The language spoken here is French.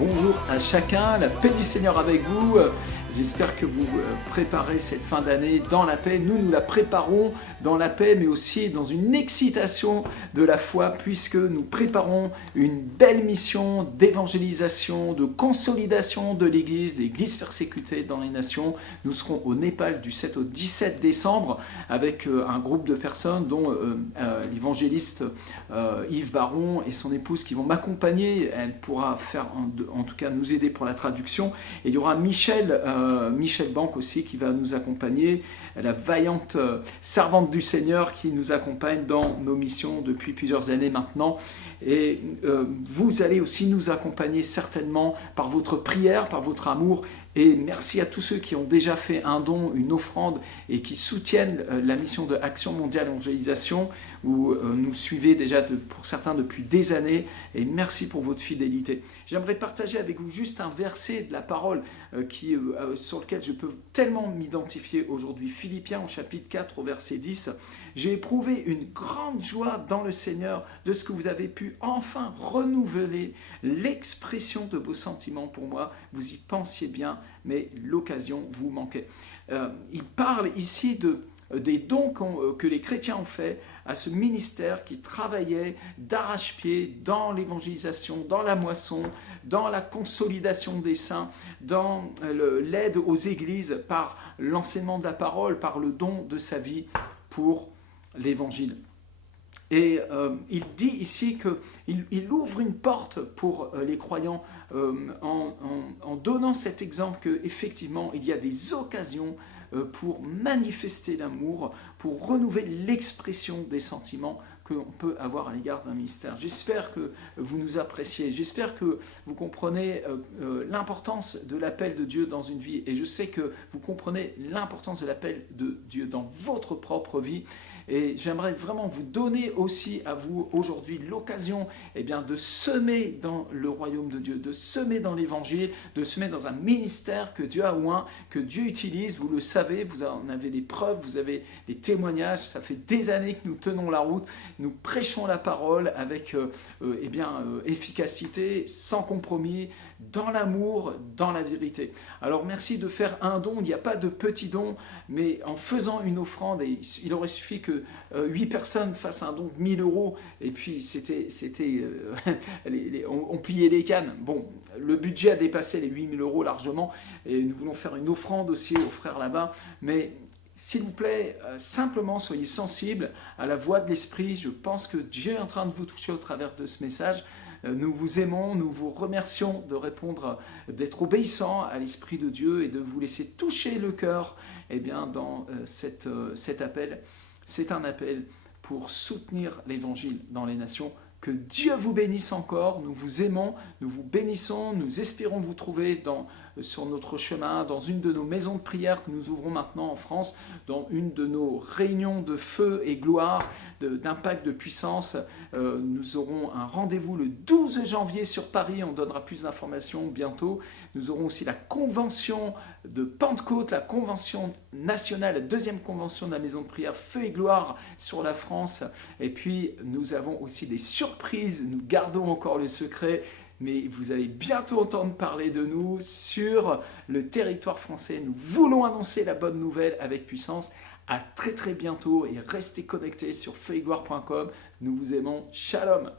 Bonjour à chacun, la paix du Seigneur avec vous. J'espère que vous préparez cette fin d'année dans la paix. Nous la préparons dans la paix, mais aussi dans une excitation de la foi, puisque nous préparons une belle mission d'évangélisation, de consolidation de l'Église persécutée dans les nations. Nous serons au Népal du 7 au 17 décembre avec un groupe de personnes, dont l'évangéliste Yves Baron et son épouse qui vont m'accompagner. Elle pourra faire, en tout cas, nous aider pour la traduction. Et il y aura Michel Banque aussi qui va nous accompagner, la vaillante servante du Seigneur qui nous accompagne dans nos missions depuis plusieurs années maintenant. Et vous allez aussi nous accompagner certainement par votre prière, par votre amour. Et merci à tous ceux qui ont déjà fait un don, une offrande et qui soutiennent la mission de Action mondiale évangélisation, où nous suivez déjà pour certains depuis des années. Et merci pour votre fidélité. J'aimerais partager avec vous juste un verset de la parole sur lequel je peux tellement m'identifier aujourd'hui. Philippiens au chapitre 4 au verset 10. J'ai éprouvé une grande joie dans le Seigneur de ce que vous avez pu enfin renouveler l'expression de vos sentiments pour moi. Vous y pensiez bien, mais l'occasion vous manquait. Il parle ici des dons que les chrétiens ont fait à ce ministère qui travaillait d'arrache-pied dans l'évangélisation, dans la moisson, dans la consolidation des saints, dans l'aide aux églises par l'enseignement de la parole, par le don de sa vie pour l'évangile. Et il dit ici qu'il ouvre une porte pour les croyants en donnant cet exemple qu'effectivement il y a des occasions pour manifester l'amour, pour renouveler l'expression des sentiments qu'on peut avoir à l'égard d'un ministère. J'espère que vous nous appréciez, j'espère que vous comprenez l'importance de l'appel de Dieu dans une vie, et je sais que vous comprenez l'importance de l'appel de Dieu dans votre propre vie. Et j'aimerais vraiment vous donner aussi à vous aujourd'hui l'occasion de semer dans le royaume de Dieu, de semer dans l'évangile, de semer dans un ministère que Dieu a oint, que Dieu utilise. Vous le savez, vous en avez des preuves, vous avez des témoignages. Ça fait des années que nous tenons la route, nous prêchons la parole avec efficacité, sans compromis, dans l'amour, dans la vérité. Alors merci de faire un don, il n'y a pas de petit don, mais en faisant une offrande, et il aurait suffi que 8 personnes fassent un don de 1000 euros, et puis on pliait les cannes. Bon, le budget a dépassé les 8000 euros largement, et nous voulons faire une offrande aussi aux frères là-bas, mais s'il vous plaît, simplement soyez sensibles à la voix de l'Esprit. Je pense que Dieu est en train de vous toucher au travers de ce message. Nous vous aimons, nous vous remercions de répondre, d'être obéissants à l'Esprit de Dieu et de vous laisser toucher le cœur dans cet appel. C'est un appel pour soutenir l'Évangile dans les nations. Que Dieu vous bénisse encore, nous vous aimons, nous vous bénissons, nous espérons vous trouver sur notre chemin, dans une de nos maisons de prière que nous ouvrons maintenant en France, dans une de nos réunions de feu et gloire, d'impact, de puissance. Nous aurons un rendez-vous le 12 janvier sur Paris, on donnera plus d'informations bientôt. Nous aurons aussi la convention de Pentecôte, la convention nationale, la deuxième convention de la maison de prière Feu et Gloire sur la France. Et puis nous avons aussi des surprises, nous gardons encore le secret, mais vous allez bientôt entendre parler de nous sur le territoire français. Nous voulons annoncer la bonne nouvelle avec puissance. À très très bientôt et restez connectés sur feuillegloire.com. Nous vous aimons. Shalom.